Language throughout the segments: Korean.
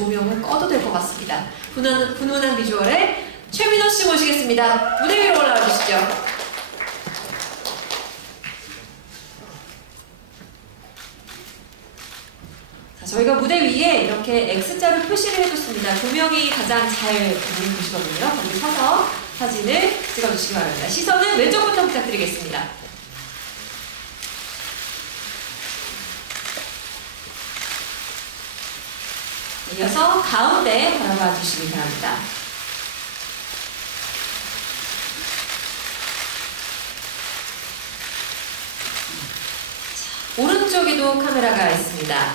조명을 꺼도 될 것 같습니다. 훈훈한 비주얼의 최민호 씨 모시겠습니다. 무대 위로 올라와 주시죠. 자, 저희가 무대 위에 이렇게 X자로 표시를 해줬습니다. 조명이 가장 잘 보이는 곳이거든요. 거기 서서 사진을 찍어주시기 바랍니다. 시선은 왼쪽부터 부탁드리겠습니다. 이어서 가운데 바라봐 주시기 바랍니다. 자, 오른쪽에도 카메라가 있습니다.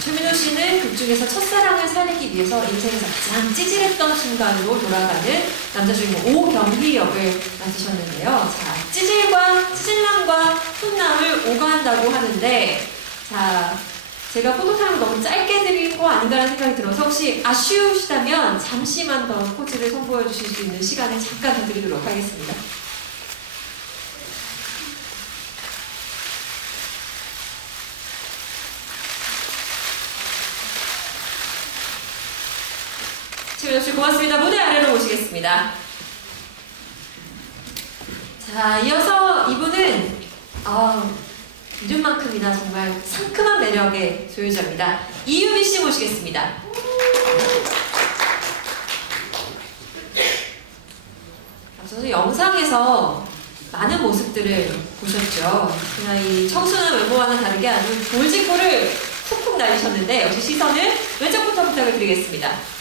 최민호 씨는 극 중에서 첫사랑을 살리기 위해서 인생에서 가장 찌질했던 순간으로 돌아가는 남자 주인공 오경희 역을 맡으셨는데요. 자, 찌질남과 훈남을 오가한다고 하는데, 자, 제가 포토타임을 너무 짧게 드린 거 아닌가라는 생각이 들어서 혹시 아쉬우시다면 잠시만 더 포즈를 선보여 주실 수 있는 시간을 잠깐 더 드리도록 하겠습니다. 최민호 씨 고맙습니다. 무대 아래로 모시겠습니다. 자, 이어서 이분은 이름만큼이나 정말 상큼한 매력의 소유자입니다. 이유미 씨 모시겠습니다. 앞서서 영상에서 많은 모습들을 보셨죠. 그냥 이 청순한 외모와는 다르게 아주 볼직구를 훅훅 날리셨는데 역시 시선은 왼쪽부터 부탁을 드리겠습니다.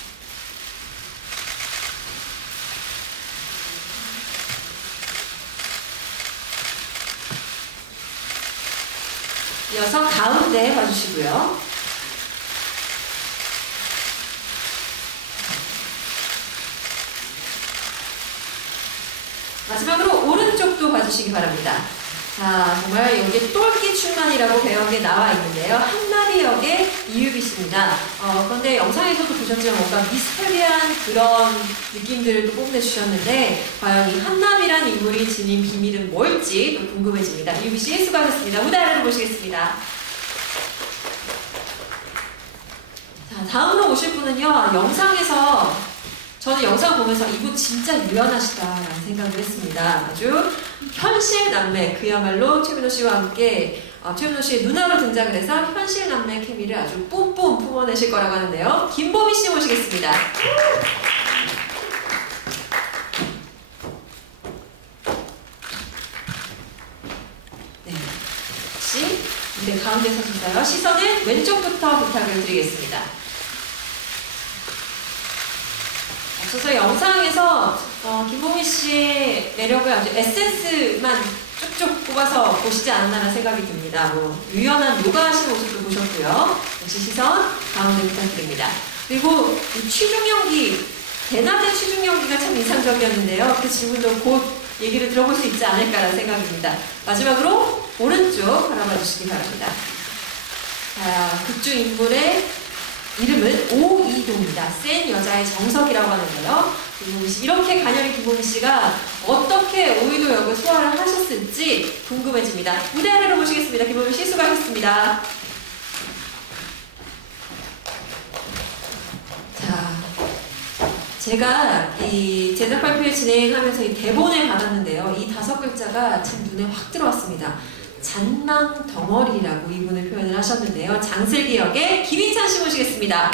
이어서 가운데 봐주시고요. 마지막으로 오른쪽도 봐주시기 바랍니다. 자, 정말 여기 똘끼충만이라고 배역에 나와 있는데요. 한나비 역의 이유비 씨입니다. 그런데 영상에서도 보셨지만 뭔가 미스터리한 그런 느낌들을 또 뽐내주셨는데 과연 이 한나비란 인물이 지닌 비밀은 뭘지 또 궁금해집니다. 이유비 씨 수고하셨습니다. 무대 아래로 모시겠습니다. 자, 다음으로 오실 분은요. 영상에서 저는 영상 보면서 이분 진짜 유연하시다라는 생각을 했습니다. 아주 현실 남매, 그야말로 최민호 씨와 함께 최민호 씨의 누나로 등장을 해서 현실 남매 케미를 아주 뿜뿜 품어내실 거라고 하는데요. 김보미 씨 모시겠습니다. 네, 혹시 무대 가운데 서주세요. 시선은 왼쪽부터 부탁을 드리겠습니다. 앞서서 영상에서 김보미 씨의 매력을 아주 에센스만 쭉쭉 뽑아서 보시지 않았나라는 생각이 듭니다. 유연한 요가하시는 모습도 보셨고요. 역시 시선 가운데 부탁드립니다. 그리고 이 취중 연기, 대낮의 취중 연기가 참 인상적이었는데요. 그 질문도 곧 얘기를 들어볼 수 있지 않을까라는 생각입니다. 마지막으로 오른쪽 바라봐 주시기 바랍니다. 자, 극중 인물의 이름은 오이도입니다. 센 여자의 정석이라고 하는데요. 김보미 씨, 이렇게 가녀린 김보미 씨가 어떻게 오이도 역을 소화를 하셨을지 궁금해집니다. 무대 아래로 모시겠습니다. 김보미 씨 수고하셨습니다. 자, 제가 이 제작 발표회 진행하면서 이 대본을 받았는데요. 이 5글자가 참 눈에 확 들어왔습니다. 잔망 덩어리라고 이분을 표현을 하셨는데요. 장슬기 역의 김희찬 씨 모시겠습니다.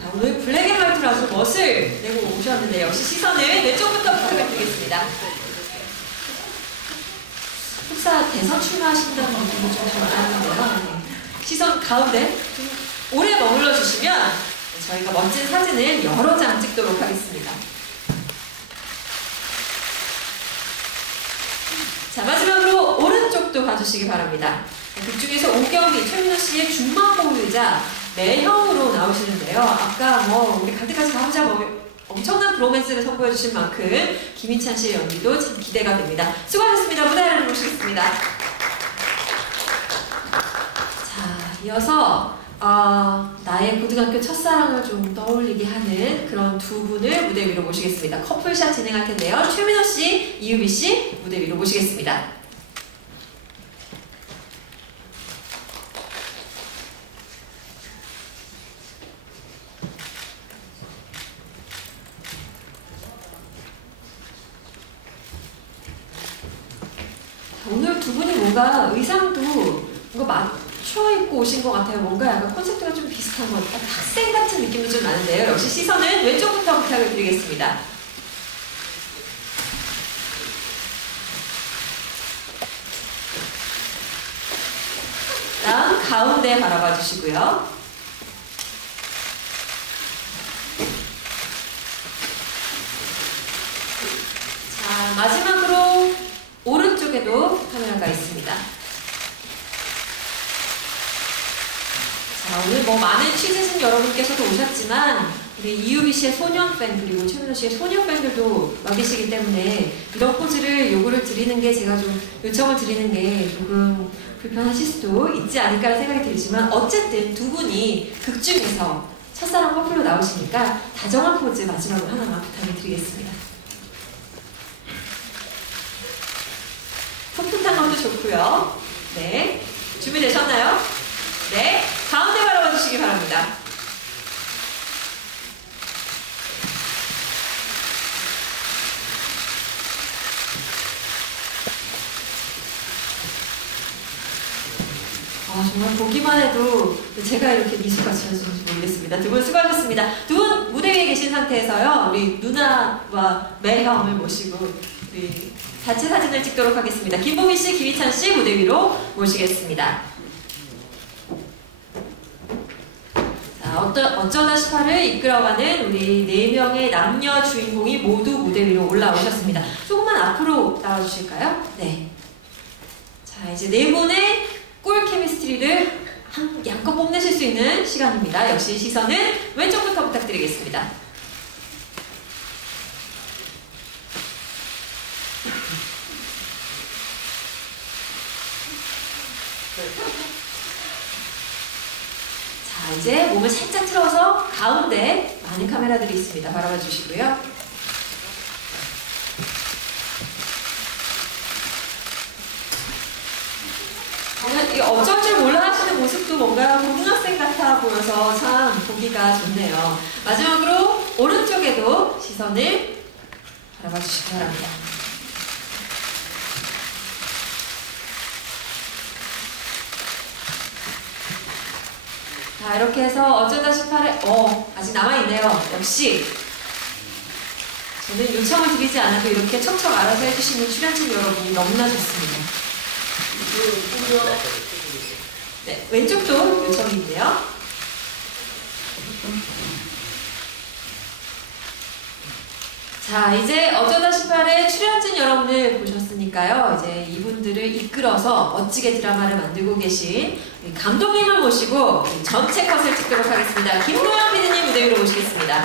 자, 오늘 블랙 앤 화이트로 아주 멋을 내고 오셨는데 역시 시선을 왼쪽부터 부탁드리겠습니다. 흡사 대선 출마하신다는 느낌이 좀 나는데요. 시선 가운데 좀 오래 머물러 주시면 저희가 멋진 사진을 여러 장 찍도록 하겠습니다. 자, 마지막으로 오른쪽도 봐주시기 바랍니다. 극 중에서 오경희, 최민호 씨의 중마보유자 매형으로 나오시는데요. 아까 우리 갈때까지 가보자 엄청난 브로맨스를 선보여주신 만큼 김희찬 씨의 연기도 참 기대가 됩니다. 수고하셨습니다. 무대 아래로 모시겠습니다. 자, 이어서 나의 고등학교 첫사랑을 좀 떠올리게 하는 그런 두 분을 무대 위로 모시겠습니다. 커플샷 진행할 텐데요. 최민호 씨, 이유비 씨 무대 위로 모시겠습니다. 뭔가 의상도 뭔가 맞춰 입고 오신 것 같아요. 뭔가 약간 콘셉트가 좀 비슷한 것 같아요. 학생 같은 느낌도 좀 나는데요. 역시 시선은 왼쪽부터 부탁을 드리겠습니다. 다음 가운데 바라봐 주시고요. 자, 마지막으로 오른쪽에도 카메라가 있습니다. 자, 오늘 뭐 많은 취재진 여러분께서도 오셨지만 우리 이유비 씨의 소년 팬 그리고 최민호 씨의 소년 팬들도 와 계시기 때문에 이런 포즈를 요구를 드리는 게 제가 좀 요청을 드리는 게 조금 불편하실 수도 있지 않을까 생각이 들지만 어쨌든 두 분이 극 중에서 첫사랑 커플로 나오시니까 다정한 포즈 마지막으로 하나만 부탁을 드리겠습니다. 풋풋한 것도 좋고요. 네, 준비되셨나요? 네, 가운데 바라봐 주시기 바랍니다. 정말 보기만 해도 제가 이렇게 미소가 지어지는지 모르겠습니다. 두 분 수고하셨습니다. 두 분 무대 위에 계신 상태에서요. 우리 누나와 매형을 모시고 우리 단체 사진을 찍도록 하겠습니다. 김보미 씨, 김희찬 씨 무대 위로 모시겠습니다. 자, 어쩌다 18을 이끌어가는 우리 4명의 남녀 주인공이 모두 무대 위로 올라오셨습니다. 조금만 앞으로 나와주실까요? 네. 자, 이제 4분의 꿀 케미스트리를 양껏 뽐내실 수 있는 시간입니다. 역시 시선은 왼쪽부터 부탁드리겠습니다. 자, 이제 몸을 살짝 틀어서 가운데 많은 카메라들이 있습니다. 바라봐 주시고요. 어쩔 줄 몰라 하시는 모습도 뭔가 고등학생 같아 보여서 참 보기가 좋네요. 마지막으로 오른쪽에도 시선을 바라봐 주시기 바랍니다. 자, 이렇게 해서 어쩌다 18에 아직 남아있네요. 역시 저는 요청을 드리지 않아도 이렇게 척척 알아서 해주시는 출연진 여러분이 너무나 좋습니다. 네, 왼쪽도 요청이 있네요. 자, 이제 어쩌다 18에 출연진 여러분을 보셨으니까요. 이제 이분들을 이끌어서 멋지게 드라마를 만들고 계신 감독님을 모시고 전체 컷을 찍도록 하겠습니다. 김도영 PD님 무대 위로 모시겠습니다.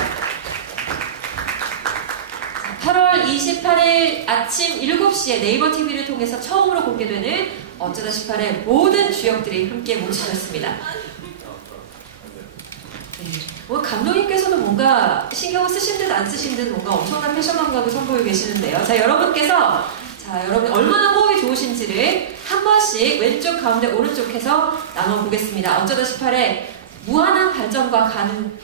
8월 28일 아침 7시에 네이버 TV를 통해서 처음으로 공개되는 어쩌다 18의 모든 주역들이 함께 모시셨습니다. 네. 감독님께서도 뭔가 신경을 쓰신 듯 안 쓰신 듯 뭔가 엄청난 패션 감각을 선보이고 계시는데요. 자, 여러분께서 여러분 얼마나 호흡이 좋으신지를 한 번씩 왼쪽, 가운데, 오른쪽 해서 나눠보겠습니다. 어쩌다 18의 무한한 발전과 가는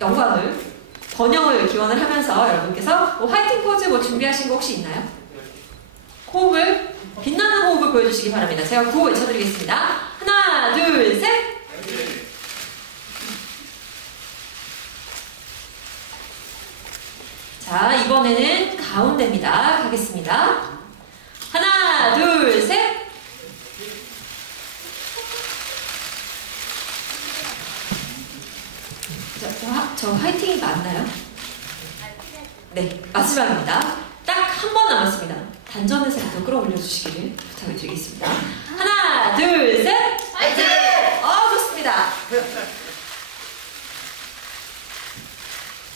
영광을 번영을 기원을 하면서 여러분께서 화이팅 포즈 준비하신 거 혹시 있나요? 호흡을 빛나는 호흡을 보여주시기 바랍니다. 제가 구호 외쳐드리겠습니다. 하나, 둘, 셋. 자, 이번에는 가운데입니다. 가겠습니다. 하나, 둘, 셋. 저 화이팅이 맞나요? 네, 마지막입니다. 딱 한 번 남았습니다. 단전에서부터 끌어올려주시기를 부탁을 드리겠습니다. 하나, 둘, 셋! 화이팅! 좋습니다.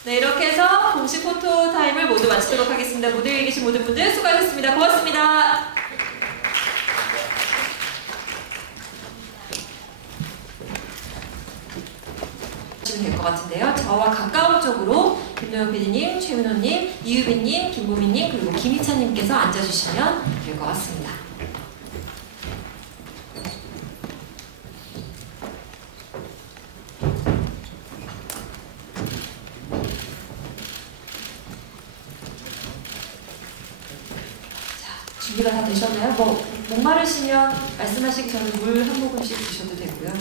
네, 이렇게 해서 공식 포토 타임을 모두 마치도록 하겠습니다. 무대 위에 계신 모든 분들 수고하셨습니다. 고맙습니다. 될 것 같은데요. 저와 가까운 쪽으로 김도영 PD님, 최민호님, 이유빈님, 김보미님 그리고 김희찬님께서 앉아주시면 될 것 같습니다. 자, 준비가 다 되셨나요? 목마르시면 말씀하시기 전에 물 한 모금씩 드셔도 되고요.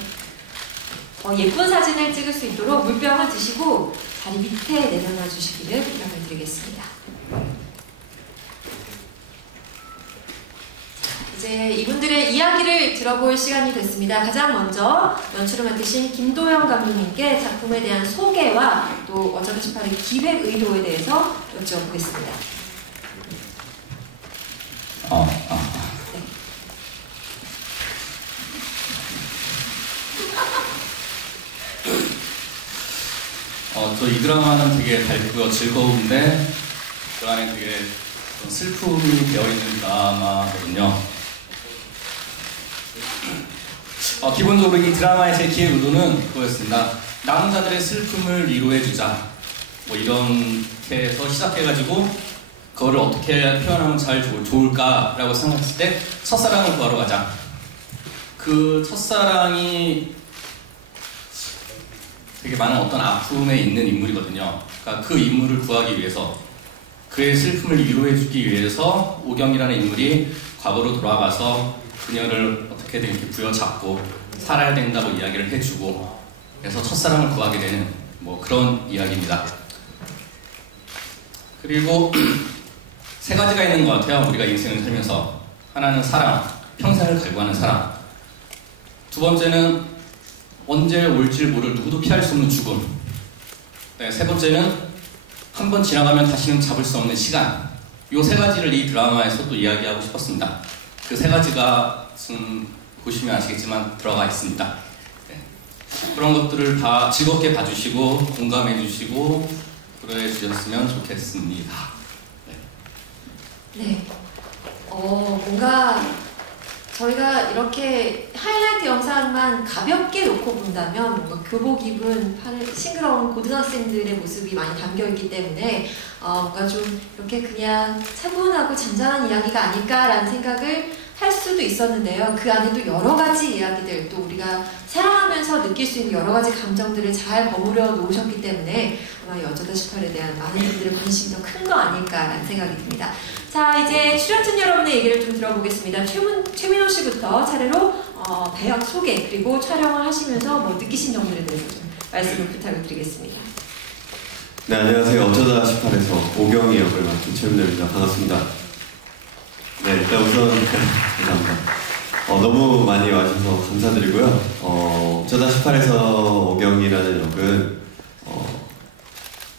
예쁜 사진을 찍을 수 있도록 물병을 드시고 자리 밑에 내려놔 주시기를 부탁을 드리겠습니다. 이제 이분들의 이야기를 들어볼 시간이 됐습니다. 가장 먼저 연출을 맡으신 김도영 감독님께 작품에 대한 소개와 또 어쩌다 18의 기획 의도에 대해서 여쭤보겠습니다. 네. 저 이 드라마는 되게 밝고요, 즐거운데 그 안에 되게 좀 슬픔이 되어있는 드라마거든요. 기본적으로 이 드라마의 제 기획 의도는 그거였습니다. 남자들의 슬픔을 위로해주자. 뭐 이렇게 해서 시작해가지고 그거를 어떻게 표현하면 잘 좋을까라고 생각했을 때 첫사랑을 구하러 가자. 그 첫사랑이 되게 많은 어떤 아픔에 있는 인물이거든요. 그러니까 그 인물을 구하기 위해서, 그의 슬픔을 위로해주기 위해서 오경이라는 인물이 과거로 돌아가서 그녀를 어떻게든 이렇게 부여잡고 살아야 된다고 이야기를 해주고, 그래서 첫사랑을 구하게 되는 뭐 그런 이야기입니다. 그리고 세 가지가 있는 것 같아요, 우리가 인생을 살면서. 하나는 사랑, 평생을 갈구하는 사랑. 두 번째는 언제 올지 모를 누구도 피할 수 없는 죽음. 세 번째는 한 번 지나가면 다시는 잡을 수 없는 시간. 이 세 가지를 이 드라마에서 또 이야기하고 싶었습니다. 그 세 가지가 보시면 아시겠지만 들어가 있습니다. 그런 것들을 다 즐겁게 봐주시고 공감해 주시고 그래 주셨으면 좋겠습니다. 네. 뭔가 저희가 이렇게 하이라이트 영상만 가볍게 놓고 본다면 뭔가 교복 입은 싱그러운 고등학생들의 모습이 많이 담겨있기 때문에 뭔가 좀 이렇게 그냥 차분하고 잔잔한 이야기가 아닐까라는 생각을 할 수도 있었는데요. 그 안에 또 여러 가지 이야기들, 또 우리가 사랑하면서 느낄 수 있는 여러 가지 감정들을 잘 버무려 놓으셨기 때문에 아마 어쩌다 18에 대한 많은 분들의 관심이 더 큰 거 아닐까라는 생각이 듭니다. 자, 이제 출연진 여러분의 얘기를 좀 들어보겠습니다. 최민호 씨부터 차례로 배역 소개, 그리고 촬영을 하시면서 뭐 느끼신 점들에 대해서 좀 말씀을 부탁을 드리겠습니다. 네, 안녕하세요. 어쩌다 18에서 오경이 역을 맡은 최민호입니다. 반갑습니다. 네, 일단 우선 감사합니다. 너무 많이 와주셔서 감사드리고요. 어쩌다 18에서 오경이라는 역은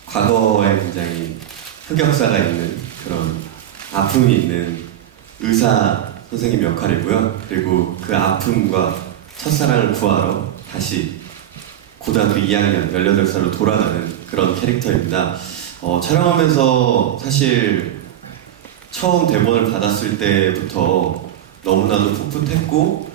과거에 굉장히 흑역사가 있는 그런 아픔이 있는 의사 선생님 역할이고요. 그리고 그 아픔과 첫사랑을 구하러 다시 고등학교 2학년 18살로 돌아가는 그런 캐릭터입니다. 촬영하면서 사실 처음 대본을 받았을 때부터 너무나도 풋풋했고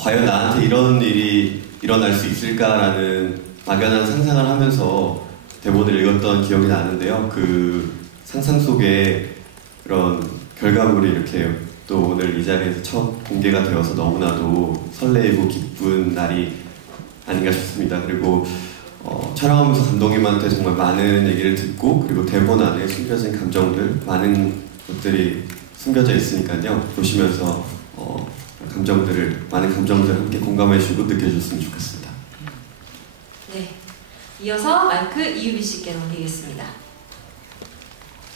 과연 나한테 이런 일이 일어날 수 있을까라는 막연한 상상을 하면서 대본을 읽었던 기억이 나는데요. 그 상상 속에 그런 결과물이 이렇게 또 오늘 이 자리에서 첫 공개가 되어서 너무나도 설레이고 기쁜 날이 아닌가 싶습니다. 그리고 촬영하면서 감독님한테 정말 많은 얘기를 듣고, 그리고 대본 안에 숨겨진 감정들, 많은 것들이 숨겨져 있으니까요. 보시면서 많은 감정들 함께 공감해 주시고 느껴주셨으면 좋겠습니다. 네, 이어서 마이크 이유비 씨께 넘기겠습니다.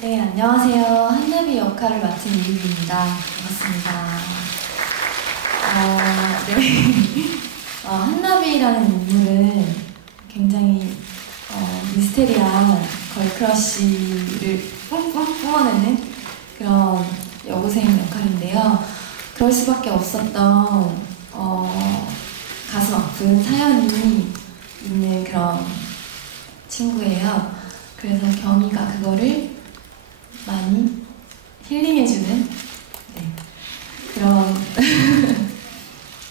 네, 안녕하세요. 한나비 역할을 맡은 이유비입니다. 반갑습니다. 네. 한나비라는 인물은 굉장히 미스테리한 걸크러쉬를 뿜어내는 그런 여고생 역할인데요. 그럴 수밖에 없었던 가슴 아픈 사연이 있는 그런 친구예요. 그래서 경이가 그거를 많이 힐링해주는 그런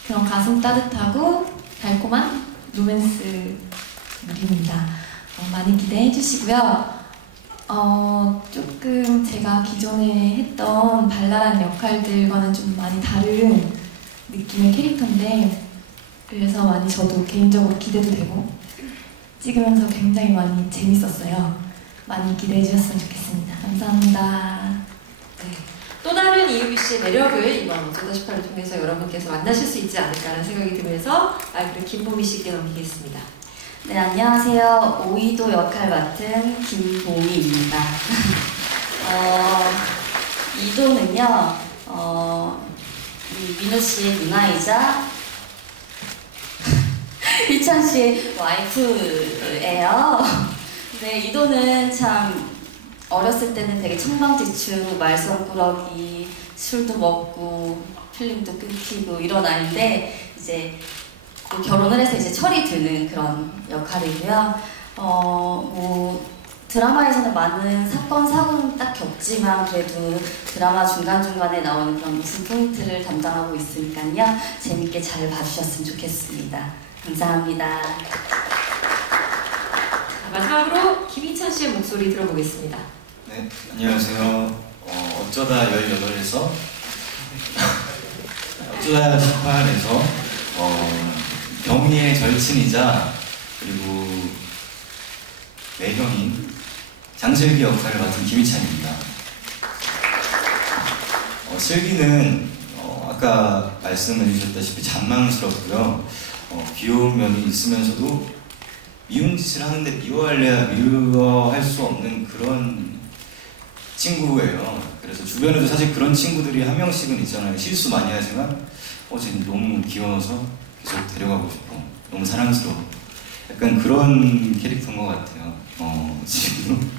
그런 가슴 따뜻하고 달콤한 로맨스물입니다. 많이 기대해 주시고요. 조금 제가 기존에 했던 발랄한 역할들과는 좀 많이 다른 느낌의 캐릭터인데, 그래서 많이 저도 개인적으로 기대도 되고 찍으면서 굉장히 많이 재밌었어요. 많이 기대해 주셨으면 좋겠습니다. 감사합니다. 네. 또 또 다른 이유미 씨의 매력을 이번 어쩌다 18을 통해서 여러분께서 만나실 수 있지 않을까라는 생각이 들면서 마이크를 김보미 씨께 넘기겠습니다. 네, 안녕하세요. 오이도 역할 맡은 김보미입니다. 이도는요, 민호 씨의 누나이자 희찬 씨의 와이프예요. 네, 이도는 참 어렸을 때는 되게 청방지축, 말썽꾸러기, 술도 먹고 필름도 끊기고 이런 아이인데 이제 결혼을 해서 이제 철이 드는 그런 역할이고요. 뭐 드라마에서는 많은 사건 사고는 딱 겪지만 그래도 드라마 중간중간에 나오는 그런 웃음 포인트를 담당하고 있으니까요. 재밌게 잘 봐주셨으면 좋겠습니다. 감사합니다. 마지막으로 김희찬 씨의 목소리 들어보겠습니다. 네, 안녕하세요. 어쩌다 18에서 어쩌다 18에서 경희의 절친이자 그리고 매형인 장슬기 역할을 맡은 김희찬입니다. 슬기는 아까 말씀해 주셨다시피 잔망스럽고요. 귀여운 면이 있으면서도 미운 짓을 하는데 미워할 수 없는 그런 친구예요. 그래서 주변에도 사실 그런 친구들이 한 명씩은 있잖아요. 실수 많이 하지만 쟤는 너무 귀여워서 계속 데려가고 싶어. 너무 사랑스러워. 약간 그런 캐릭터인 것 같아요. 지금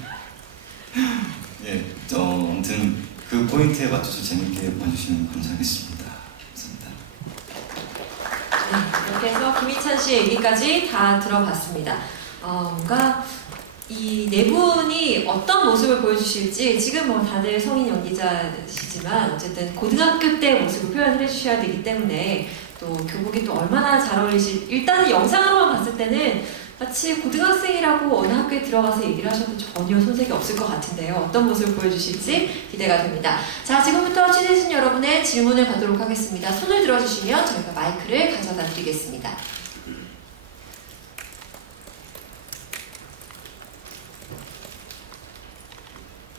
네, 아무튼 그 포인트에 맞춰서 재밌게 봐주시면 감사하겠습니다. 감사합니다. 네, 이렇게 해서 김희찬 씨의 얘기까지 다 들어봤습니다. 뭔가 이 네 분이 어떤 모습을 보여주실지 지금 뭐 다들 성인 연기자시지만 어쨌든 고등학교 때 모습을 표현을 해주셔야 되기 때문에 또 교복이 또 얼마나 잘 어울리실 일단은 영상으로만 봤을 때는 마치 고등학생이라고 어느 학교에 들어가서 얘기를 하셔도 전혀 손색이 없을 것 같은데요. 어떤 모습을 보여주실지 기대가 됩니다. 자, 지금부터 취재진 여러분의 질문을 받도록 하겠습니다. 손을 들어주시면 저희가 마이크를 가져다 드리겠습니다.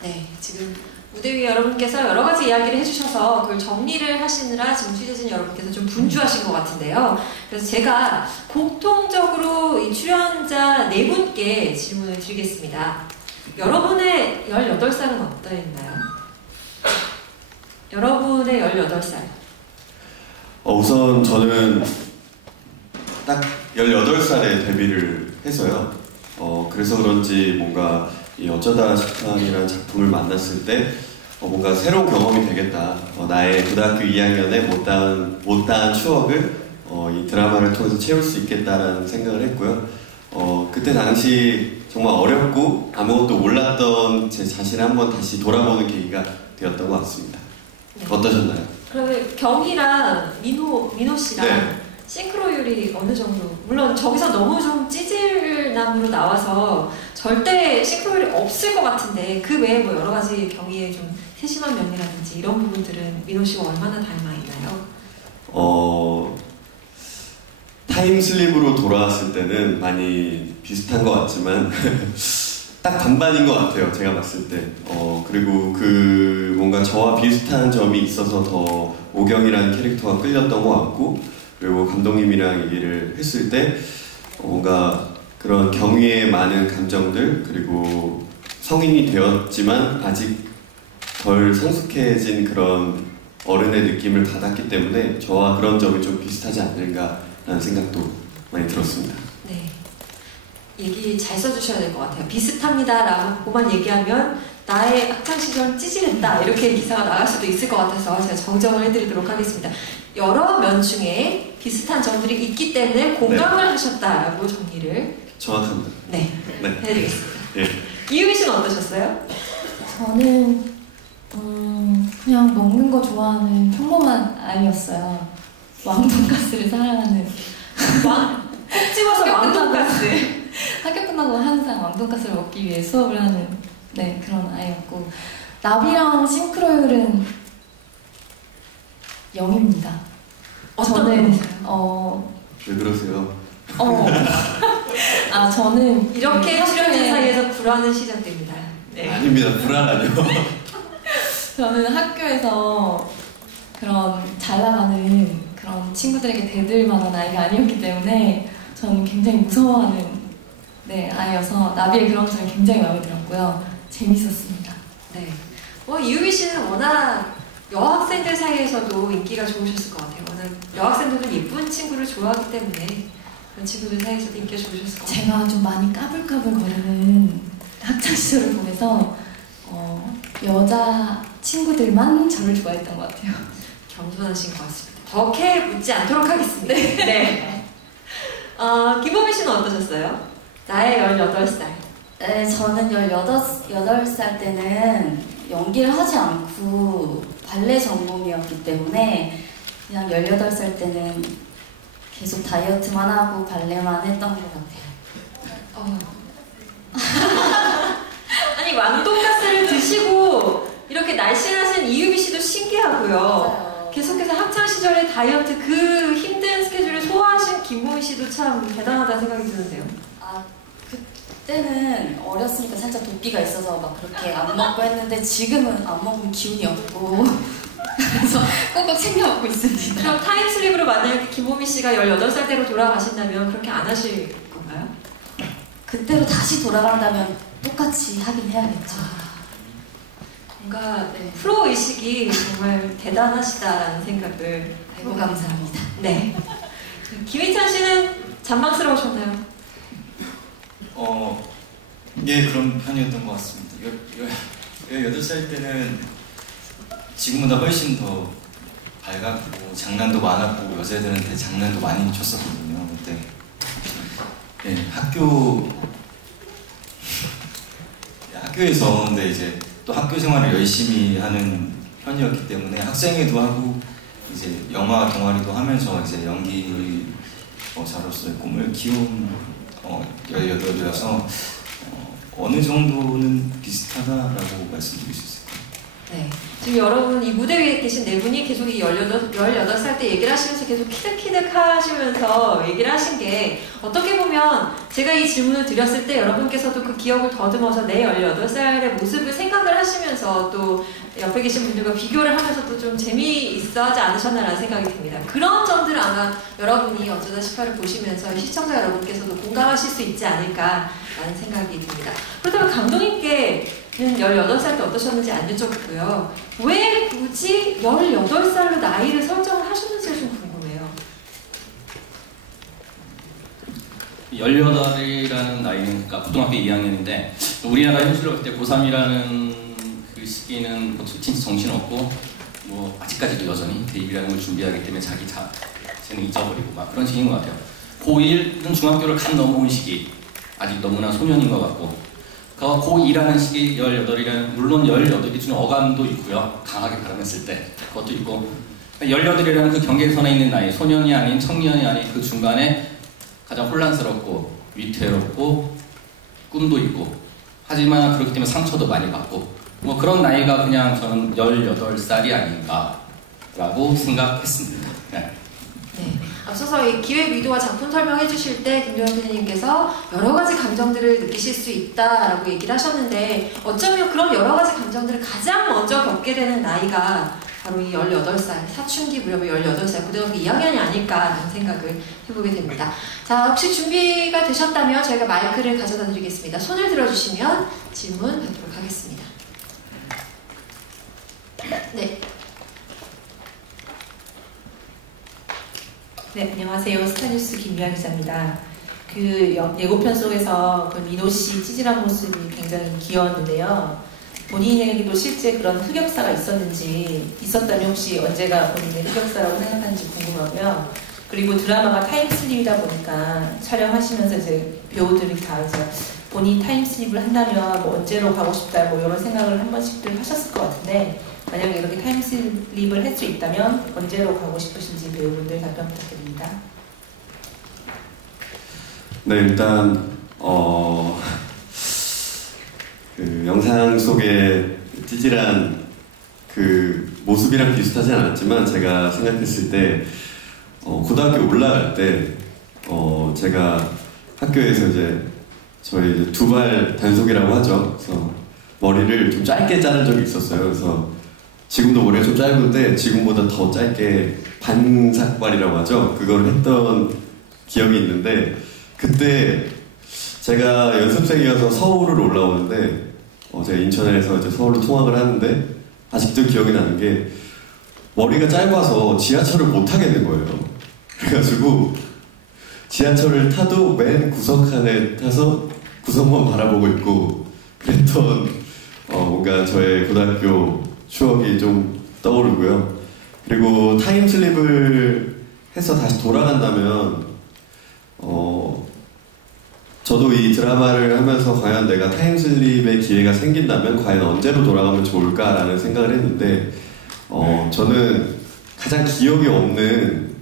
네, 지금 무대 위에 여러분께서 여러 가지 이야기를 해주셔서 그걸 정리를 하시느라 지금 취재진 여러분께서 좀 분주하신 것 같은데요. 그래서 제가 공통적으로 이 출연자 네 분께 질문을 드리겠습니다. 여러분의 18살은 어떠했나요? 여러분의 18살. 우선 저는 딱 18살에 데뷔를 해서요. 그래서 그런지 뭔가 이 어쩌다 18이라는 작품을 만났을 때 뭔가 새로운 경험이 되겠다. 나의 고등학교 2학년의 못다한 추억을 이 드라마를 통해서 채울 수 있겠다라는 생각을 했고요. 그때 당시 정말 어렵고 아무것도 몰랐던 제 자신을 한번 다시 돌아보는 계기가 되었던 것 같습니다. 네. 어떠셨나요? 그러면 경희랑 민호 씨랑 네. 싱크로율이 어느 정도? 물론 저기서 너무 좀 찌질남으로 나와서 절대 싱크로율이 없을 것 같은데 그 외에 뭐 여러 가지 경희의 좀 세심한 면이라든지 이런 부분들은 민호 씨와 얼마나 닮아 있나요? 타임슬립으로 돌아왔을 때는 많이 비슷한 것 같지만 딱 반반인 것 같아요. 제가 봤을 때. 그리고 그 뭔가 저와 비슷한 점이 있어서 더 오경이라는 캐릭터가 끌렸던 것 같고 그리고 감독님이랑 얘기를 했을 때 뭔가 그런 경위의 많은 감정들 그리고 성인이 되었지만 아직 덜 성숙해진 그런 어른의 느낌을 받았기 때문에 저와 그런 점이 좀 비슷하지 않는가라는 생각도 많이 들었습니다. 네, 얘기 잘 써주셔야 될 것 같아요. 비슷합니다라고만 얘기하면 나의 학창시절 찌질했다 이렇게 기사가 나갈 수도 있을 것 같아서 제가 정정을 해드리도록 하겠습니다. 여러 면 중에 비슷한 점들이 있기 때문에 공감을 하셨다라고 정리를 정확합니다. 네. 해드리겠습니다. 네. 이유미 씨는 어떠셨어요? 저는 그냥 먹는 거 좋아하는 평범한 아이였어요. 왕돈가스를 사랑하는 콕 집어서 왕돈가스. 학교 끝나고 항상 왕돈가스를 먹기 위해 수업을 하는 그런 아이였고 나비랑 싱크로율은 0입니다. 저는 왜 그러세요? 저는 이렇게 출연진 사이에서 불안은 시작됩니다. 네. 아닙니다. 불안하죠. 저는 학교에서 그런 잘 나가는 그런 친구들에게 대들 만한 아이가 아니었기 때문에 저는 굉장히 무서워하는 아이여서 나비의 그런 점이 굉장히 마음에 들었고요. 재밌었습니다. 네. 이유미 씨는 워낙 여학생들 사이에서도 인기가 좋으셨을 것 같아요. 워낙 여학생들도 예쁜 친구를 좋아하기 때문에 그런 친구들 사이에서도 인기가 좋으셨을 것 같아요. 제가 좀 많이 까불까불거리는 학창시절을 보내서 여자 친구들만 저를 좋아했던 것 같아요. 겸손하신 것 같습니다. 더 캐 묻지 않도록 하겠습니다. 네. 김보미 씨는 어떠셨어요? 나의 18살. 네, 저는 18살 때는 연기를 하지 않고 발레 전공이었기 때문에 그냥 18살 때는 계속 다이어트만 하고 발레만 했던 것 같아요. 아니, 왕돈가스를 드시고 이렇게 날씬하신 이유미 씨도 신기하고요. 맞아요. 계속해서 학창시절에 다이어트 그 힘든 스케줄을 소화하신 김보미 씨도 참 대단하다는 생각이 드는데요. 그때는 어렸으니까 살짝 도피가 있어서 막 그렇게 안 먹고 했는데 지금은 안 먹으면 기운이 없고 그래서 꼭꼭 챙겨 먹고 있습니다. 그럼 타임슬립으로 만약에 김보미 씨가 18살 때로 돌아가신다면 그렇게 안 하실 건가요? 그때로 다시 돌아간다면 똑같이 하긴 해야겠죠. 뭔가 프로 의식이 정말 대단하시다라는 생각을 아이고 감사합니다. 네. 김희찬 씨는 잔망스러우셨나요? 예, 그런 편이었던 것 같습니다. 18살 때는 지금보다 훨씬 더 밝았고 장난도 많았고 여자애들한테 장난도 많이 쳤었거든요. 그때 학교에서 근데 이제 또 학교 생활을 열심히 하는 편이었기 때문에 학생회도 하고 이제 영화 동아리도 하면서 이제 연기자로서의 꿈을 키운 18이라서 어느 정도는 비슷하다라고 말씀드릴 수 있을 거예요. 네. 지금 여러분 이 무대 위에 계신 네 분이 계속 이 18살 때 얘기를 하시면서 계속 키득키득 하시면서 얘기를 하신 게 어떻게 보면 제가 이 질문을 드렸을 때 여러분께서도 그 기억을 더듬어서 내 18살의 모습을 생각을 하시면서 또 옆에 계신 분들과 비교를 하면서도 좀 재미있어 하지 않으셨나라는 생각이 듭니다. 그런 점들을 아마 여러분이 어쩌다 18을 보시면서 시청자 여러분께서도 공감하실 수 있지 않을까라는 생각이 듭니다. 그렇다면 감독님께는 18살 때 어떠셨는지 안 여쭤봤고요. 왜 굳이 18살로 나이를 설정을 하셨는지 좀 궁금해요. 18이라는 나이는 그러니까 고등학교 2학년인데 우리나라 현실로 볼 때 고3이라는 그 시기는 진짜 정신없고 뭐 아직까지도 여전히 데뷔라는 걸 준비하기 때문에 자기 자신을 잊어버리고 막 그런 시기인 것 같아요. 고1은 중학교를 간 넘어온 시기 아직 너무나 소년인 것 같고 고2라는 시기 18이라는 물론 18이 주는 어감도 있고요. 강하게 발음했을 때 그것도 있고 18이라는 그 경계선에 있는 나이 소년이 아닌 청년이 아닌 그 중간에 가장 혼란스럽고 위태롭고 꿈도 있고 하지만 그렇기 때문에 상처도 많이 받고 뭐 그런 나이가 그냥 저는 18살이 아닌가라고 생각했습니다. 네. 네. 앞서서 이 기획 위도와 작품 설명해 주실 때 김도현 PD님께서 여러 가지 감정들을 느끼실 수 있다라고 얘기를 하셨는데 어쩌면 그런 여러 가지 감정들을 가장 먼저 겪게 되는 나이가 바로 이 18살, 사춘기 무렵의 18살, 고등학교 2학년이 아닐까라는 생각을 해보게 됩니다. 자, 혹시 준비가 되셨다면 저희가 마이크를 가져다 드리겠습니다. 손을 들어주시면 질문 받도록 하겠습니다. 네. 네, 안녕하세요. 스타뉴스 김미아 기자입니다. 그 예고편 속에서 그 민호 씨 찌질한 모습이 굉장히 귀여웠는데요. 본인에게도 실제 그런 흑역사가 있었다면 혹시 언제가 본인의 흑역사라고 생각하는지 궁금하고요. 그리고 드라마가 타임슬립이다 보니까 촬영하시면서 이제 배우들이 다 이제 본인 타임슬립을 한다면 뭐 언제로 가고 싶다 뭐 이런 생각을 한 번씩들 하셨을 것 같은데 만약에 이렇게 타임슬립을 할 수 있다면 언제로 가고 싶으신지 배우분들 답변 부탁드립니다. 네, 일단 그 영상 속의 찌질한 그 모습이랑 비슷하진 않았지만 제가 생각했을 때 고등학교 올라갈 때 제가 학교에서 이제 저희 두발 단속이라고 하죠. 그래서 머리를 좀 짧게 자른 적이 있었어요. 그래서 지금도 머리가 좀 짧은데 지금보다 더 짧게 반삭발이라고 하죠. 그걸 했던 기억이 있는데 그때 제가 연습생이어서 서울을 올라오는데 제가 인천에서 이제 서울로 통학을 하는데 아직도 기억이 나는 게 머리가 짧아서 지하철을 못 타겠는 거예요. 그래가지고 지하철을 타도 맨 구석칸에 타서 구석만 바라보고 있고 그랬던 뭔가 저의 고등학교 추억이 좀 떠오르고요. 그리고 타임슬립을 해서 다시 돌아간다면 저도 이 드라마를 하면서 과연 내가 타임슬립의 기회가 생긴다면 과연 언제로 돌아가면 좋을까라는 생각을 했는데 저는 가장 기억이 없는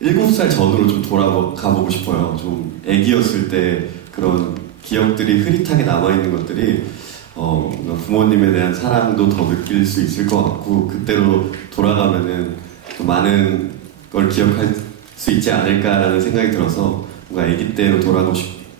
7살 전으로 좀 돌아가보고 싶어요. 좀 애기였을 때 그런 기억들이 흐릿하게 남아있는 것들이 부모님에 대한 사랑도 더 느낄 수 있을 것 같고 그때로 돌아가면은 또 많은 걸 기억할 수 있지 않을까라는 생각이 들어서 뭔가 아기 때로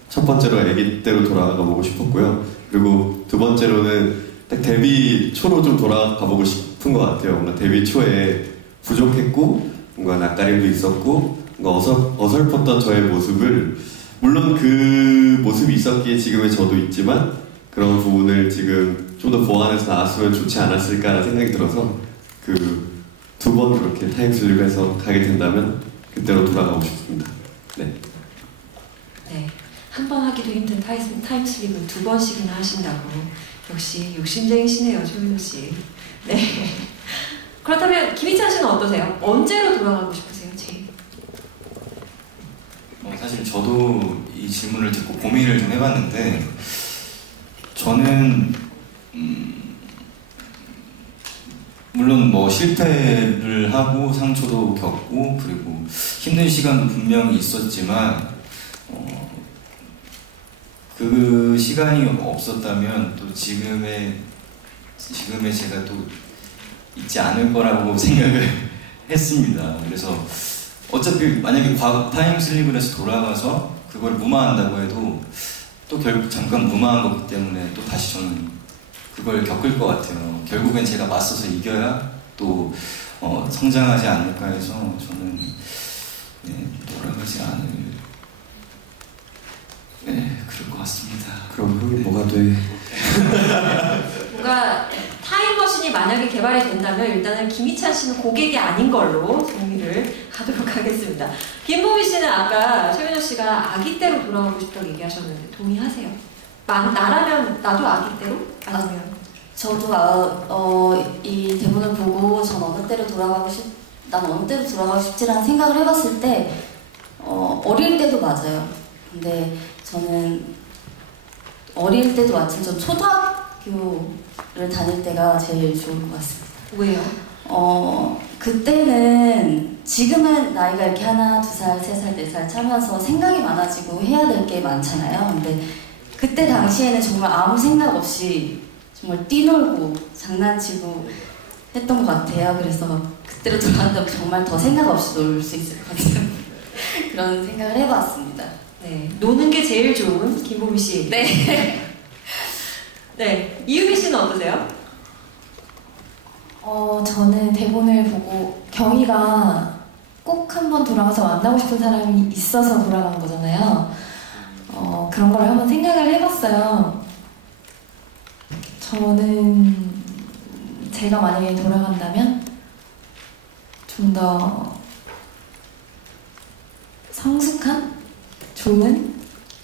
첫 번째로 아기 때로 돌아가 보고 싶었고요. 그리고 두 번째로는 딱 데뷔 초로 좀 돌아가 보고 싶은 것 같아요. 뭔가 데뷔 초에 부족했고 뭔가 낯가림도 있었고 뭔가 어설펐던 저의 모습을 물론 그 모습이 있었기에 지금의 저도 있지만 그런 부분을 지금 좀 더 보완해서 나왔으면 좋지 않았을까라는 생각이 들어서 그 두 번 그렇게 타임슬립해서 가게 된다면 그때로 돌아가고 싶습니다. 네. 네. 한 번 하기도 힘든 타임슬립을 2번씩이나 하신다고. 역시 욕심쟁이시네요, 조민호 씨. 네. 그렇다면 김희찬 씨는 어떠세요? 언제로 돌아가고 싶으세요, 제일? 사실 저도 이 질문을 듣고 고민을 좀 해봤는데 저는 물론 뭐 실패를 하고 상처도 겪고 그리고 힘든 시간도 분명히 있었지만 그 시간이 없었다면 또 지금의 제가 또 있지 않을 거라고 생각을 했습니다. 그래서 어차피 만약에 과거 타임슬립을 해서 돌아가서 그걸 무마한다고 해도 또 결국 잠깐 무마한 거기 때문에 또 다시 저는 그걸 겪을 것 같아요. 결국엔 제가 맞서서 이겨야 또 성장하지 않을까 해서 저는 돌아가지 않을 그럴 것 같습니다. 그럼 형이 뭐가 돼? 뭔가 타임머신이 만약에 개발이 된다면 일단은 김희찬 씨는 고객이 아닌 걸로 정리를 하도록 하겠습니다. 김보미 씨는 아까 최민호 씨가 아기 때로 돌아가고 싶다고 얘기하셨는데 동의하세요? 나라면 나도 아기 때로? 아니면? 저도 이 대본을 보고 난 어느 때로 돌아가고 싶지라는 생각을 해봤을 때 어릴 때도 맞아요. 근데 저는 어릴 때도 마침 전 초등학교를 다닐 때가 제일 좋을 것 같습니다. 왜요? 그때는 지금은 나이가 이렇게 하나, 2살, 3살, 4살 차면서 생각이 많아지고 해야 될 게 많잖아요. 근데 그때 당시에는 정말 아무 생각 없이 정말 뛰놀고 장난치고 했던 것 같아요. 그래서 그때로 돌아간다면 정말 더 생각 없이 놀 수 있을 것 같은 그런 생각을 해봤습니다. 네, 노는 게 제일 좋은 김보미 씨. 네. 네, 이유미 씨는 어떠세요? 저는 대본을 보고 경희가 꼭 한번 돌아가서 만나고 싶은 사람이 있어서 돌아간 거잖아요. 그런 걸 한번 생각을 해봤어요. 저는 제가 만약에 돌아간다면 좀 더 성숙한, 좋은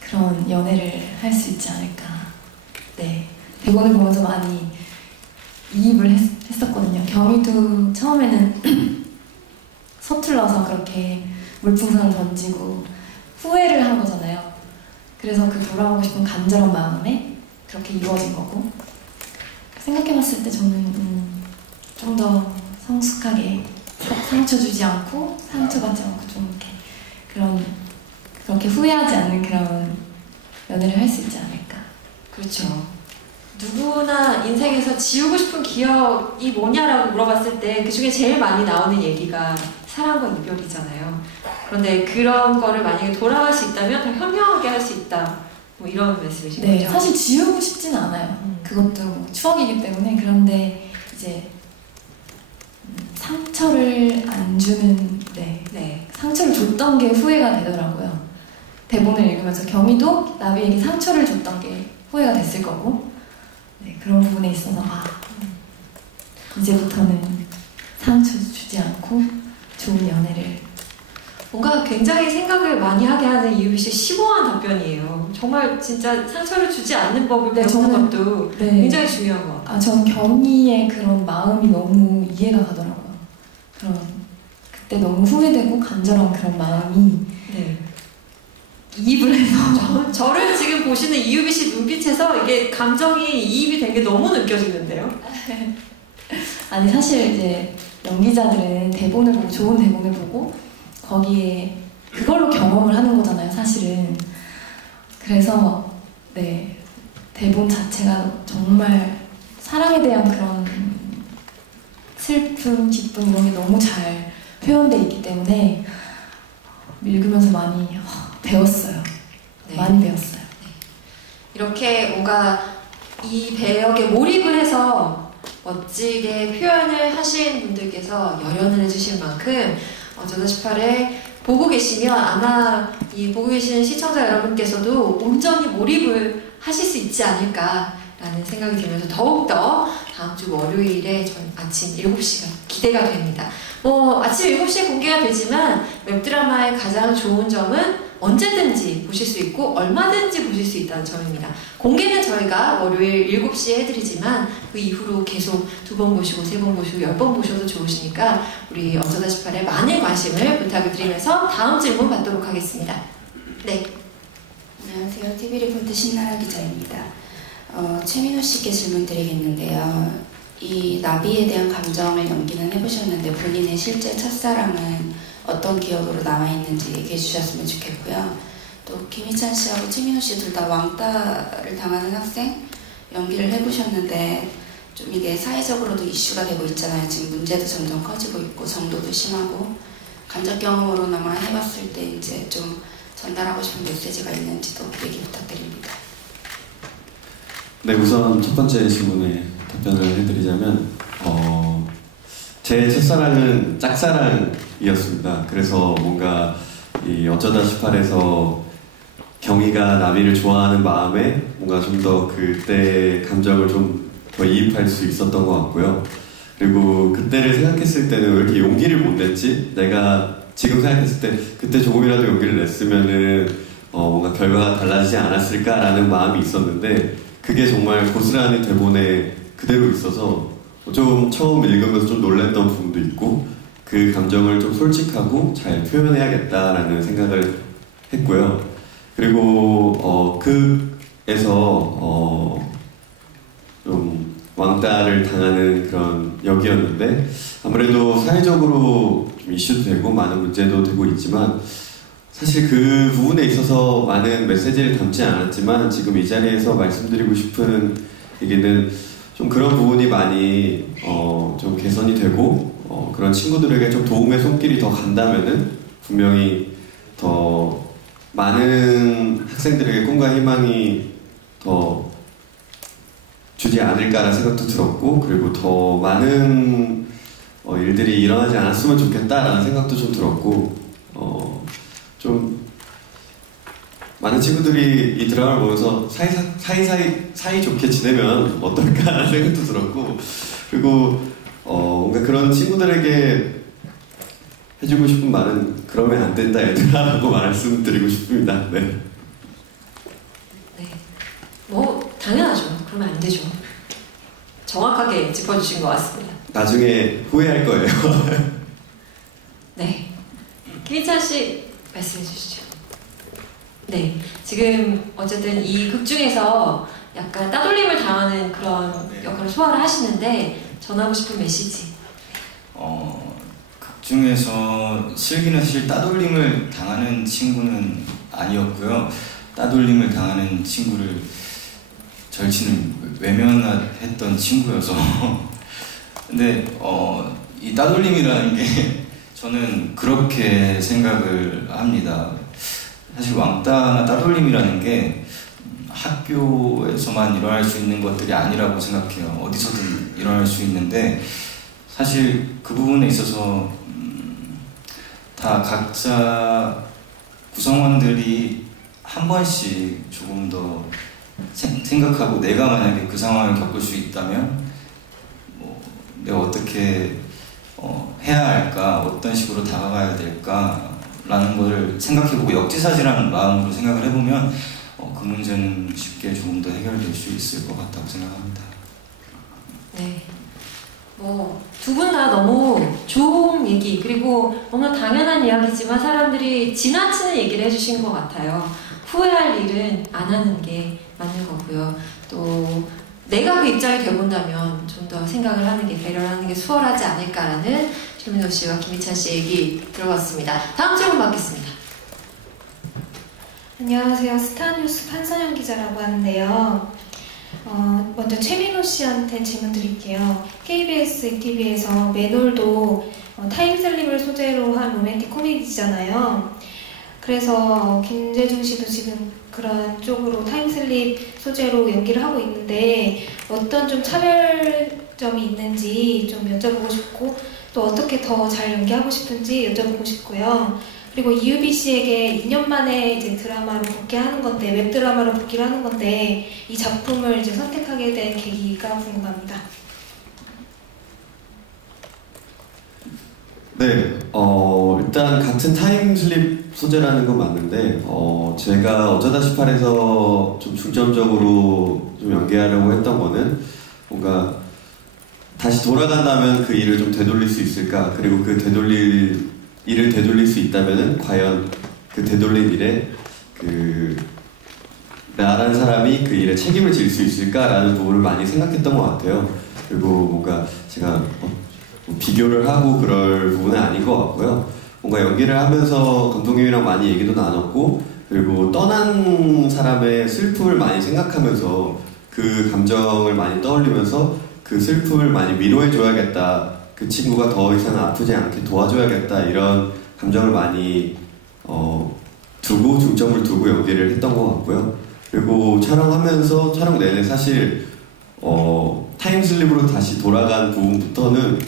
그런 연애를 할 수 있지 않을까. 네, 대본을 보면서 많이 이입을 했었거든요. 경희도 처음에는 서툴러서 그렇게 물풍선을 던지고 후회를 한 거잖아요. 그래서 그 돌아가고 싶은 간절한 마음에 그렇게 이루어진 거고, 생각해봤을 때 저는 좀 더 성숙하게 상처 주지 않고 상처받지 않고 좀 이렇게 그렇게 후회하지 않는 그런 연애를 할 수 있지 않을까. 그렇죠. 누구나 인생에서 지우고 싶은 기억이 뭐냐라고 물어봤을 때 그 중에 제일 많이 나오는 얘기가 사랑과 이별이잖아요. 그런데 그런 거를 만약에 돌아갈 수 있다면 더 현명하게 할 수 있다. 뭐 이런 말씀이신 네, 거죠? 사실 지우고 싶지는 않아요. 그것도 추억이기 때문에. 그런데 이제 상처를 안 주는, 네. 상처를 줬던 게 후회가 되더라고요. 대본을 읽으면서 경희도 나비에게 상처를 줬던 게 후회가 됐을 거고, 네, 그런 부분에 있어서 이제부터는 상처 주지 않고 좋은 연애를. 뭔가 굉장히 생각을 많이 하게 하는 이유비 씨 심오한 답변이에요. 정말 진짜 상처를 주지 않는 법을 네, 배우는 것도 네. 굉장히 중요한 것 같아요. 전 경희의 그런 마음이 너무 이해가 가더라고요. 그때 너무 후회되고 간절한 그런 마음이 네. 이입을 해서 저를 지금 보시는 이유비 씨 눈빛에서 이게 감정이 이입이 된 게 너무 느껴지는데요. 아니 사실 이제 연기자들은 대본을 보고 좋은 대본을 보고 거기에 그걸로 경험을 하는 거잖아요, 사실은. 그래서 네, 대본 자체가 정말 사랑에 대한 그런 슬픔, 기쁨 이런 게 너무 잘 표현돼 있기 때문에 읽으면서 많이 배웠어요. 네. 많이 배웠어요. 이렇게 뭔가 이 배역에 몰입을 해서 멋지게 표현을 하신 분들께서 열연을 해주신 만큼 어쩌다 18에 보고 계시면 아마 이 보고 계시는 시청자 여러분께서도 온전히 몰입을 하실 수 있지 않을까라는 생각이 들면서 더욱더 다음 주 월요일에 전 아침 7시가 기대가 됩니다. 아침 7시에 공개가 되지만 웹드라마의 가장 좋은 점은 언제든지 보실 수 있고 얼마든지 보실 수 있다는 점입니다. 공개는 저희가 월요일 7시에 해드리지만 그 이후로 계속 2번 보시고 3번 보시고 10번 보셔도 좋으시니까 우리 어쩌다 18에 많은 관심을 부탁을 드리면서 다음 질문 받도록 하겠습니다. 네. 안녕하세요. TV리포트 신나라 기자입니다. 최민호 씨께 질문 드리겠는데요. 이 나비에 대한 감정을 연기는 해보셨는데 본인의 실제 첫사랑은 어떤 기억으로 남아있는지 얘기해 주셨으면 좋겠고요. 또 김희찬 씨하고 최민호 씨 둘 다 왕따를 당하는 학생 연기를 해보셨는데 좀 이게 사회적으로도 이슈가 되고 있잖아요. 지금 문제도 점점 커지고 있고 정도도 심하고 간접 경험으로나마 해봤을 때 이제 좀 전달하고 싶은 메시지가 있는지도 얘기 부탁드립니다. 네, 우선 첫 번째 질문에 답변을 해드리자면 제 첫사랑은 짝사랑이었습니다. 그래서 뭔가 이 어쩌다 18에서 경희가 나비를 좋아하는 마음에 뭔가 좀 더 그때 감정을 좀 더 이입할 수 있었던 것 같고요. 그리고 그때를 생각했을 때는 왜 이렇게 용기를 못 냈지? 내가 지금 생각했을 때 그때 조금이라도 용기를 냈으면은 뭔가 결과가 달라지지 않았을까라는 마음이 있었는데 그게 정말 고스란히 대본에 그대로 있어서 좀 처음 읽으면서 좀 놀랐던 부분도 있고 그 감정을 좀 솔직하고 잘 표현해야겠다라는 생각을 했고요. 그리고 극에서 좀 왕따를 당하는 그런 역이었는데 아무래도 사회적으로 좀 이슈도 되고 많은 문제도 되고 있지만 사실 그 부분에 있어서 많은 메시지를 담지 않았지만 지금 이 자리에서 말씀드리고 싶은 얘기는 좀 그런 부분이 많이 좀 개선이 되고 그런 친구들에게 좀 도움의 손길이 더 간다면은 분명히 더 많은 학생들에게 꿈과 희망이 더 주지 않을까라는 생각도 들었고 그리고 더 많은 일들이 일어나지 않았으면 좋겠다라는 생각도 좀 들었고 좀 많은 친구들이 이 드라마를 보면서 사이좋게 지내면 어떨까라는 생각도 들었고 그리고 뭔가 그런 친구들에게 해주고 싶은 말은 그러면 안 된다 얘들아 라고 말씀드리고 싶습니다. 네. 네. 당연하죠. 그러면 안 되죠. 정확하게 짚어주신 것 같습니다. 나중에 후회할 거예요. 네. 김희찬 씨 말씀해 주시죠. 네. 지금 어쨌든 이 극 중에서 약간 따돌림을 당하는 그런 역할을 소화를 하시는데 전하고 싶은 메시지. 극 중에서 슬기는 사실 따돌림을 당하는 친구는 아니었고요. 따돌림을 당하는 친구를 절친을 외면했던 친구여서 근데 이 따돌림이라는 게 저는 그렇게 생각을 합니다. 사실 왕따나 따돌림이라는 게 학교에서만 일어날 수 있는 것들이 아니라고 생각해요. 어디서든 일어날 수 있는데 사실 그 부분에 있어서 다 각자 구성원들이 한 번씩 조금 더 생각하고 내가 만약에 그 상황을 겪을 수 있다면 뭐 내가 어떻게 해야 할까, 어떤 식으로 다가가야 될까라는 걸 생각해보고 역지사지라는 마음으로 생각을 해보면 그 문제는 쉽게 조금 더 해결될 수 있을 것 같다고 생각합니다. 네. 두 분 다 너무 좋은 얘기, 그리고 너무 당연한 이야기지만 사람들이 지나치는 얘기를 해주신 것 같아요. 후회할 일은 안 하는 게 맞는 거고요. 또 내가 그 입장이 되본다면 좀 더 생각을 하는 게, 배려를 하는 게 수월하지 않을까라는 최민호 씨와 김희찬 씨의 얘기 들어봤습니다. 다음 질문 받겠습니다. 안녕하세요. 스타뉴스 판선영 기자라고 하는데요. 먼저 최민호 씨한테 질문 드릴게요. KBS ETV에서 맨홀도 타임슬립을 소재로 한 로맨틱 코미디잖아요. 그래서 김재중 씨도 지금 그런 쪽으로 타임슬립 소재로 연기를 하고 있는데 어떤 좀 차별점이 있는지 좀 여쭤보고 싶고, 또 어떻게 더 잘 연기하고 싶은지 여쭤보고 싶고요. 그리고 이유비 씨에게 2년 만에 이제 드라마로 복귀하는 건데, 웹드라마로 복귀를 하는 건데, 이 작품을 이제 선택하게 된 계기가 궁금합니다. 네, 일단 같은 타임슬립 소재라는 건 맞는데, 제가 어쩌다 18에서 좀 중점적으로 좀 연기하려고 했던 거는 뭔가 다시 돌아간다면 그 일을 좀 되돌릴 수 있을까, 그리고 그 일을 되돌릴 수 있다면은 과연 그 되돌린 일에 나라는 사람이 그 일에 책임을 질 수 있을까라는 부분을 많이 생각했던 것 같아요. 그리고 뭔가 제가 비교를 하고 그럴 부분은 아닌 것 같고요. 뭔가 연기를 하면서 감독님이랑 많이 얘기도 나눴고, 그리고 떠난 사람의 슬픔을 많이 생각하면서 그 감정을 많이 떠올리면서 그 슬픔을 많이 위로해줘야겠다, 그 친구가 더 이상 아프지 않게 도와줘야겠다, 이런 감정을 많이 중점을 두고 연기를 했던 것 같고요. 그리고 촬영하면서 촬영 내내 사실 타임슬립으로 다시 돌아간 부분부터는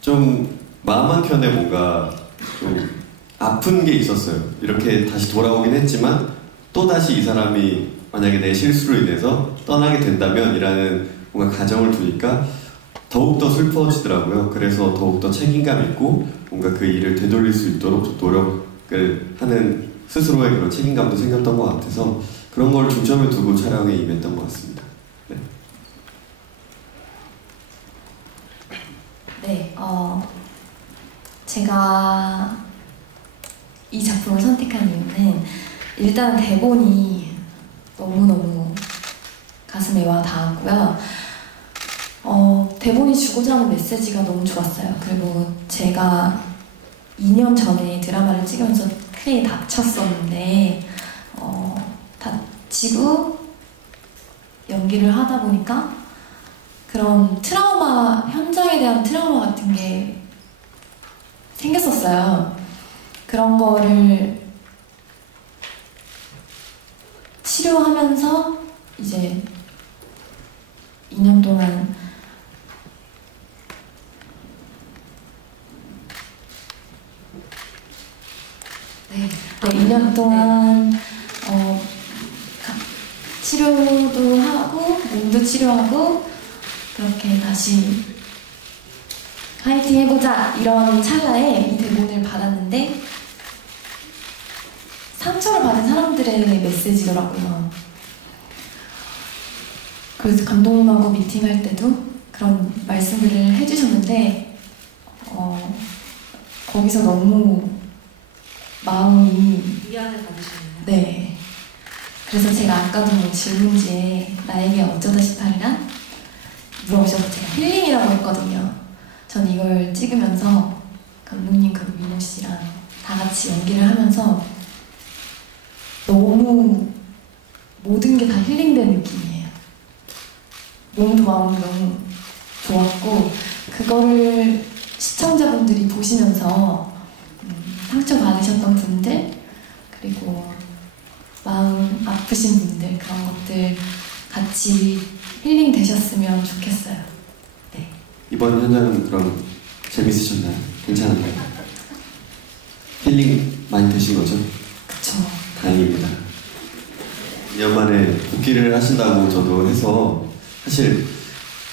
좀 마음 한켠에 뭔가 좀 아픈 게 있었어요. 이렇게 다시 돌아오긴 했지만 또다시 이 사람이 만약에 내 실수로 인해서 떠나게 된다면 이라는 뭔가 가정을 두니까 더욱더 슬퍼지더라고요. 그래서 더욱더 책임감 있고 뭔가 그 일을 되돌릴 수 있도록 좀 노력을 하는 스스로의 그런 책임감도 생겼던 것 같아서 그런 걸 중점에 두고 촬영에 임했던 것 같습니다. 네. 네, 제가 이 작품을 선택한 이유는 일단 대본이 너무너무 가슴에 와 닿았고요. 대본이 주고자 하는 메시지가 너무 좋았어요. 그리고 제가 2년 전에 드라마를 찍으면서 크게 다쳤었는데 다치고 연기를 하다 보니까 그런 트라우마, 현장에 대한 트라우마 같은 게 생겼었어요. 그런 거를 치료하면서 이제 2년 동안 네, 2년 동안 치료도 하고 몸도 치료하고 그렇게 다시 파이팅 해보자 이런 찰나에 이 대본을 받았는데 상처를 받은 사람들의 메시지더라고요. 그래서 감독님하고 미팅할 때도 그런 말씀들을 해주셨는데 거기서 너무 마음이 위안을 받으셨나요? 네. 그래서 제가 아까도 뭐 질문지에 나에게 어쩌다 18이란 물어보셔서 제가 힐링이라고 했거든요. 전 이걸 찍으면서 감독님 그리고 민호 씨랑 다 같이 연기를 하면서 너무 모든 게 다 힐링된 느낌이에요. 몸도 마음도 너무 좋았고 그거를 시청자분들이 보시면서 상처받으셨던 분들 그리고 마음 좀 아프신 분들 그런 것들 같이 힐링 되셨으면 좋겠어요. 네. 이번 현장은 그럼 재밌으셨나요? 괜찮았나요? 힐링 많이 되신 거죠? 그쵸. 다행입니다. 2년 만에 복귀를 하신다고 저도 해서 사실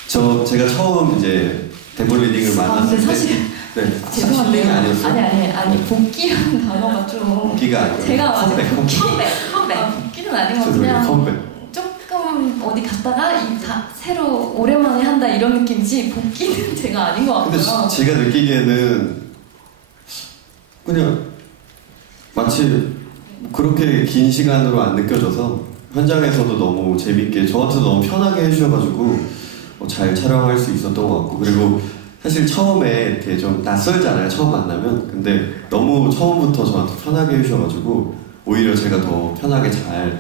제가 처음 이제 데모 리딩을 만났을 근데 때 사실 네, 죄송한데요. 힐링이 아니었어요. 아니 복귀라는 단어가 좀 복귀가 아니고 제가 맞아요. 컴백. 복귀는 아닌 것 죄송해요. 같아요. 컴백. 조금 어디 갔다가 새로 오랜만에 한다 이런 느낌이지 복귀는 제가 아닌 것 근데 같고요. 제가 느끼기에는 그냥 마치 그렇게 긴 시간으로 안 느껴져서 현장에서도 너무 재밌게 저한테도 너무 편하게 해주셔가지고 잘 촬영할 수 있었던 것 같고 그리고 사실 처음에 이렇게 좀 낯설잖아요. 처음 만나면. 근데 너무 처음부터 저한테 편하게 해주셔가지고 오히려 제가 더 편하게 잘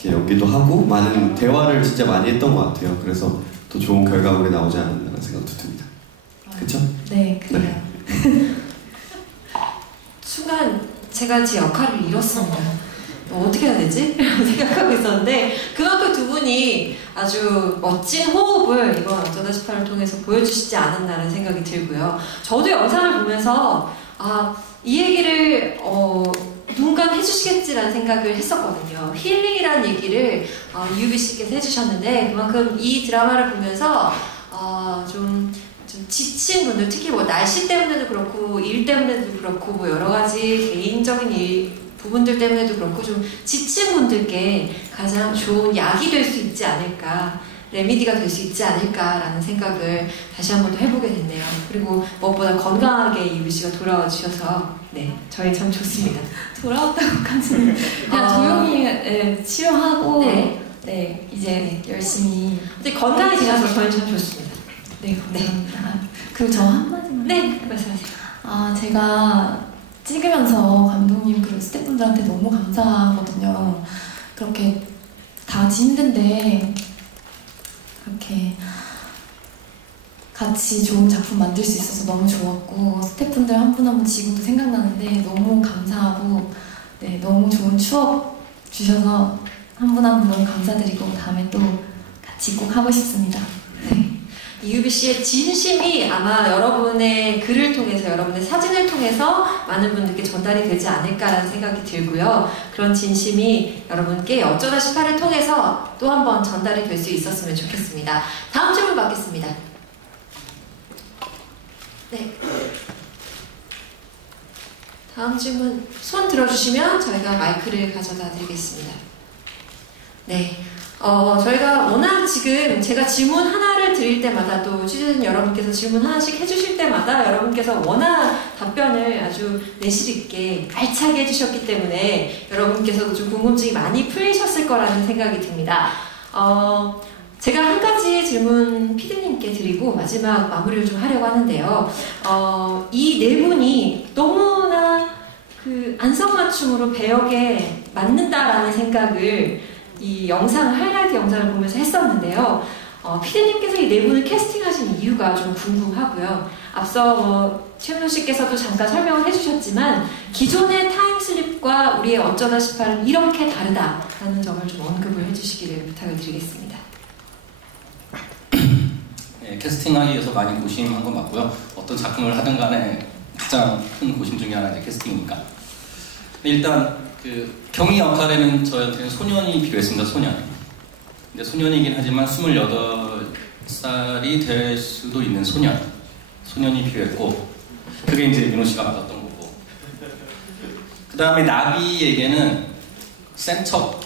이렇게 연기도 하고 많은 대화를 진짜 많이 했던 것 같아요. 그래서 더 좋은 결과물이 나오지 않았나 생각도 듭니다. 그쵸? 네, 그래요. 순간 제가 제 역할을 잃었습니다. 어떻게 해야 되지? 생각하고 있었는데 그만큼 두 분이 아주 멋진 호흡을 이번 어쩌다 싶어를 통해서 보여주시지 않았나라는 생각이 들고요. 저도 영상을 보면서 이 얘기를 누군가 해주시겠지라는 생각을 했었거든요. 힐링이라는 얘기를 이유비 씨께서 해주셨는데 그만큼 이 드라마를 보면서 좀 지친 분들, 특히 뭐 날씨 때문에도 그렇고 일 때문에도 그렇고 뭐 여러 가지 개인적인 부분들 때문에도 그렇고 좀 지친 분들께 가장 좋은 약이 될 수 있지 않을까, 레미디가 될 수 있지 않을까라는 생각을 다시 한 번 더 해보게 됐네요. 그리고 무엇보다 건강하게 이유비 씨가 돌아와 주셔서 네, 저희 참 좋습니다. 돌아왔다고까지는 그냥 조용히 치료하고 네. 이제 열심히 근데 건강해지셔서 저희 참 좋습니다. 네, 감사합니다. 그리고 저 한마디만 네, 말씀하세요. 제가 찍으면서 감독님 그리고 스태프분들한테 너무 감사하거든요. 그렇게 다 같이 힘든데 그렇게 같이 좋은 작품 만들 수 있어서 너무 좋았고 스태프분들 한 분 한 분 지금도 생각나는데 너무 감사하고 네, 너무 좋은 추억 주셔서 한 분 한 분 너무 감사드리고 다음에 또 같이 꼭 하고 싶습니다. 네. 이유비 씨의 진심이 아마 여러분의 글을 통해서, 여러분의 사진을 통해서 많은 분들께 전달이 되지 않을까라는 생각이 들고요. 그런 진심이 여러분께 어쩌다 18을 통해서 또 한 번 전달이 될 수 있었으면 좋겠습니다. 다음 질문 받겠습니다. 네. 다음 질문 손 들어주시면 저희가 마이크를 가져다 드리겠습니다. 네. 저희가 워낙 지금 제가 질문 하나를 드릴 때마다 또 취재진 여러분께서 질문 하나씩 해주실 때마다 여러분께서 워낙 답변을 아주 내실 있게 알차게 해주셨기 때문에 여러분께서도 좀 궁금증이 많이 풀리셨을 거라는 생각이 듭니다. 제가 한 가지 질문 피디님께 드리고 마지막 마무리를 좀 하려고 하는데요. 이 네 분이 너무나 그 안성맞춤으로 배역에 맞는다라는 생각을 이 영상, 하이라이트 영상을 보면서 했었는데요. 피디님께서 이 네 분을 캐스팅하신 이유가 좀 궁금하고요. 앞서 최민호 씨께서도 잠깐 설명을 해주셨지만 기존의 타임슬립과 우리의 어쩌다 18은 이렇게 다르다라는 점을 좀 언급을 해주시기를 부탁을 드리겠습니다. 네, 캐스팅하기 위해서 많이 고심한 건 맞고요. 어떤 작품을 하든 간에 가장 큰 고심 중에 하나가 캐스팅이니까. 일단 경희 역할에는 저한테는 소년이 필요했습니다. 소년. 근데 소년이긴 하지만 28살이 될 수도 있는 소년이 필요했고 그게 이제 민호 씨가 맞았던 거고. 그 다음에 나비에게는 센 거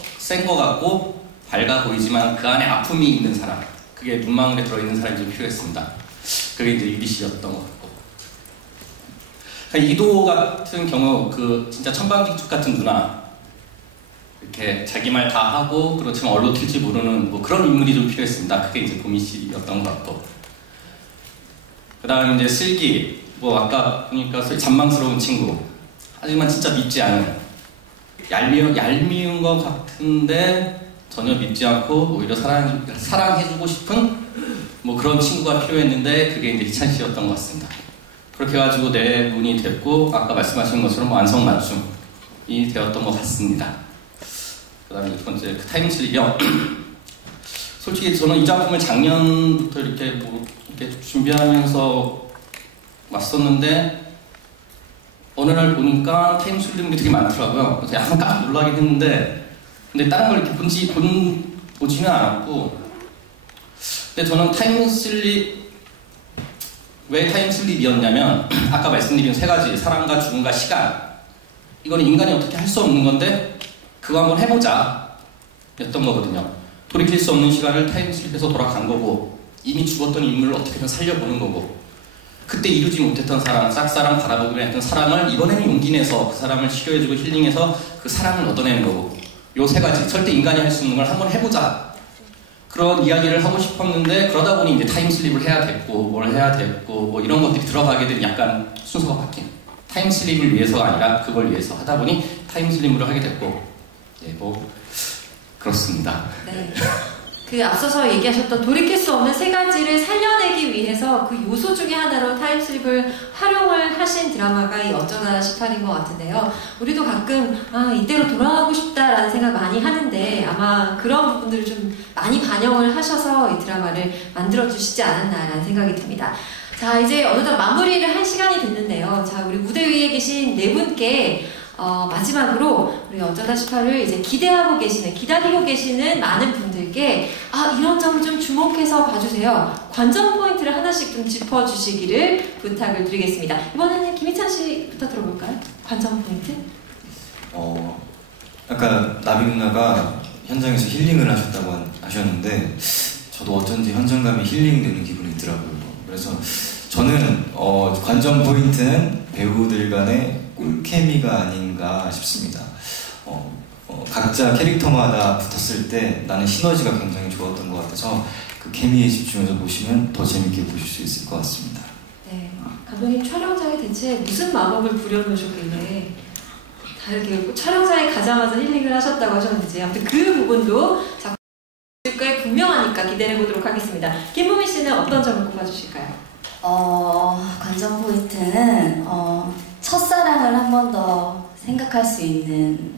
같고 밝아 보이지만 그 안에 아픔이 있는 사람, 그게 눈망울에 들어있는 사람이 좀 필요했습니다. 그게 이제 유리 씨였던 것 같고. 이도 같은 경우 진짜 천방지축 같은 누나, 이렇게 자기 말 다 하고 그렇지만 얼로 튈지 모르는 뭐 그런 인물이 좀 필요했습니다. 그게 이제 보미 씨였던 것 같고. 그 다음에 이제 슬기, 뭐 아까 보니까 잔망스러운 친구, 하지만 진짜 밉지 않은, 얄미운 것 같은데 전혀 밉지 않고 오히려 사랑해주고 싶은 뭐 그런 친구가 필요했는데 그게 이제 이찬 씨였던 것 같습니다. 그렇게 해가지고 네 분이 됐고 아까 말씀하신 것처럼 안성맞춤이 되었던 것 같습니다. 그 다음에 두 번째 그 타임슬립이요. 솔직히 저는 이 작품을 작년부터 이렇게 준비하면서 왔었는데 어느 날 보니까 타임슬립이 되게 많더라고요. 그래서 약간 깜짝 놀라긴 했는데 근데 다른 걸 이렇게 보지는 않았고 근데 저는 타임슬립 왜 타임슬립이었냐면 아까 말씀드린 세 가지 사랑과 죽음과 시간 이거는 인간이 어떻게 할 수 없는 건데 그거 한번 해보자 였던 거거든요. 돌이킬 수 없는 시간을 타임슬립해서 돌아간 거고 이미 죽었던 인물을 어떻게든 살려보는 거고 그때 이루지 못했던 사랑, 짝사랑, 바라보기로 했던 사랑을 이번에는 용기 내서 그 사람을 치료해주고 힐링해서 그 사랑을 얻어내는 거고 요 세 가지 절대 인간이 할 수 있는 걸 한번 해보자 그런 이야기를 하고 싶었는데 그러다 보니 이제 타임슬립을 해야 됐고 뭘 해야 됐고 뭐 이런 것들이 들어가게 된 약간 순서가 바뀐 타임슬립을 위해서가 아니라 그걸 위해서 하다 보니 타임슬립으로 하게 됐고 네, 뭐 그렇습니다. 네. 그 앞서서 얘기하셨던 돌이킬 수 없는 세 가지를 살려내기 위해서 그 요소 중에 하나로 타임슬립을 활용을 하신 드라마가 이 어쩌다 18인 것 같은데요. 우리도 가끔 이때로 돌아가고 싶다라는 생각 많이 하는데 아마 그런 부분들을 좀 많이 반영을 하셔서 이 드라마를 만들어주시지 않았나라는 생각이 듭니다. 자, 이제 어느덧 마무리를 할 시간이 됐는데요. 자, 우리 무대 위에 계신 네 분께 마지막으로 우리 어쩌다 18을 이제 기다리고 계시는 많은 분들께 이런 점을 좀 주목해서 봐주세요. 관전 포인트를 하나씩 좀 짚어주시기를 부탁을 드리겠습니다. 이번에는 김희찬 씨부터 들어볼까요? 관전 포인트? 아까 나비 누나가 현장에서 힐링을 하셨는데 저도 어쩐지 현장감이 힐링되는 기분이 있더라고요. 그래서 저는 관전 포인트는 배우들 간의 꿀케미가 아닌가 싶습니다. 각자 캐릭터마다 붙었을 때 나는 시너지가 굉장히 좋았던 것 같아서 그 케미에 집중해서 보시면 더 재밌게 보실 수 있을 것 같습니다. 네, 감독님 촬영장에 대체 무슨 마법을 부려놓으셨길래 다 이렇게 촬영장에 가자마자 힐링을 하셨다고 하셨는지 아무튼 그 부분도 작품에 분명하니까 기대해보도록 하겠습니다. 김보미 씨는 어떤 점을 꼽아주실까요? 관전 포인트는 첫사랑을 한 번 더 생각할 수 있는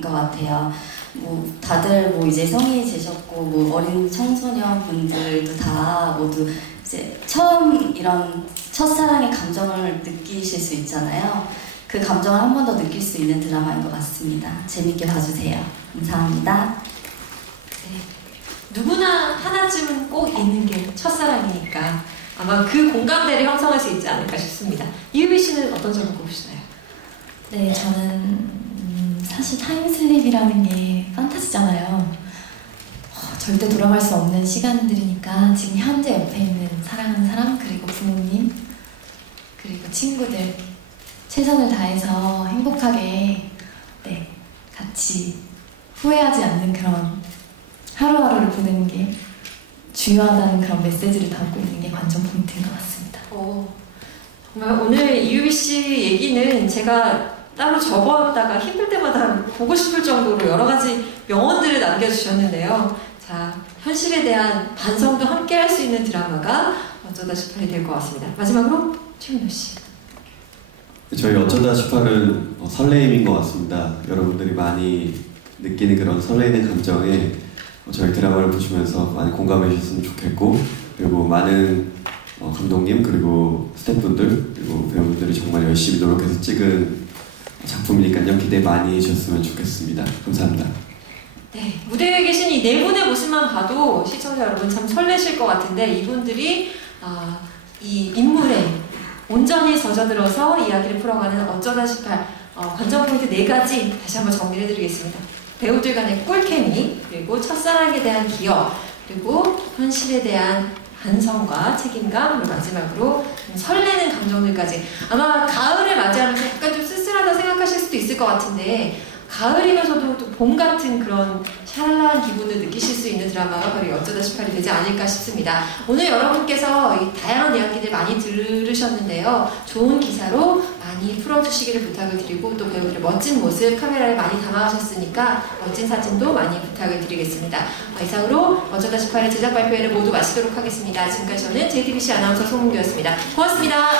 것 같아요. 뭐 다들 뭐 이제 성인이 되셨고 뭐 어린 청소년 분들도 다 모두 이제 처음 이런 첫사랑의 감정을 느끼실 수 있잖아요. 그 감정을 한 번 더 느낄 수 있는 드라마인 것 같습니다. 재밌게 봐주세요. 감사합니다. 네, 누구나 하나쯤은 꼭 있는 게 첫사랑이니까 아마 그 공감대를 형성할 수 있지 않을까 싶습니다. 이유비 씨는 어떤 점을 꼽으시나요? 네, 저는 사실 타임슬립이라는 게 판타지잖아요. 절대 돌아갈 수 없는 시간들이니까 지금 현재 옆에 있는 사랑하는 사람 그리고 부모님 그리고 친구들 최선을 다해서 행복하게 같이 후회하지 않는 그런 하루하루를 보내는 게 중요하다는 그런 메시지를 담고 있는 게 관전 포인트인 것 같습니다. 정말 오늘 이유비 씨 얘기는 제가 따로 적었다가 힘들 때마다 보고 싶을 정도로 여러 가지 명언들을 남겨주셨는데요. 자, 현실에 대한 반성도 함께 할 수 있는 드라마가 어쩌다 18이 될 것 같습니다. 마지막으로 최민호 씨. 저희 어쩌다 18은 설레임인 것 같습니다. 여러분들이 많이 느끼는 그런 설레이는 감정에 저희 드라마를 보시면서 많이 공감해 주셨으면 좋겠고 그리고 많은 감독님 그리고 스태프분들 그리고 배우분들이 정말 열심히 노력해서 찍은 작품이니까요. 기대 많이 해주셨으면 좋겠습니다. 감사합니다. 네, 무대에 계신 이 네 분의 모습만 봐도 시청자 여러분 참 설레실 것 같은데 이분들이 이 인물에 온전히 젖어들어서 이야기를 풀어가는 어쩌다 18 관전 포인트 4가지 다시 한번 정리를 해드리겠습니다. 배우들 간의 꿀케미, 그리고 첫사랑에 대한 기억, 그리고 현실에 대한 반성과 책임감, 그리고 마지막으로 설레는 감정들까지. 아마 가을을 맞이하면서 약간 좀 쓸쓸하다 생각하실 수도 있을 것 같은데 가을이면서도 또 봄 같은 그런 샤랄라한 기분을 느끼실 수 있는 드라마가 바로 어쩌다 18이 되지 않을까 싶습니다. 오늘 여러분께서 이 다양한 이야기들 많이 들으셨는데요. 좋은 기사로 많이 풀어주시기를 부탁을 드리고 또 배우들의 멋진 모습 카메라에 많이 담아가셨으니까 멋진 사진도 많이 부탁을 드리겠습니다. 이상으로 어쩌다 18의 제작 발표회를 모두 마치도록 하겠습니다. 지금까지 저는 JTBC 아나운서 송은교였습니다. 고맙습니다.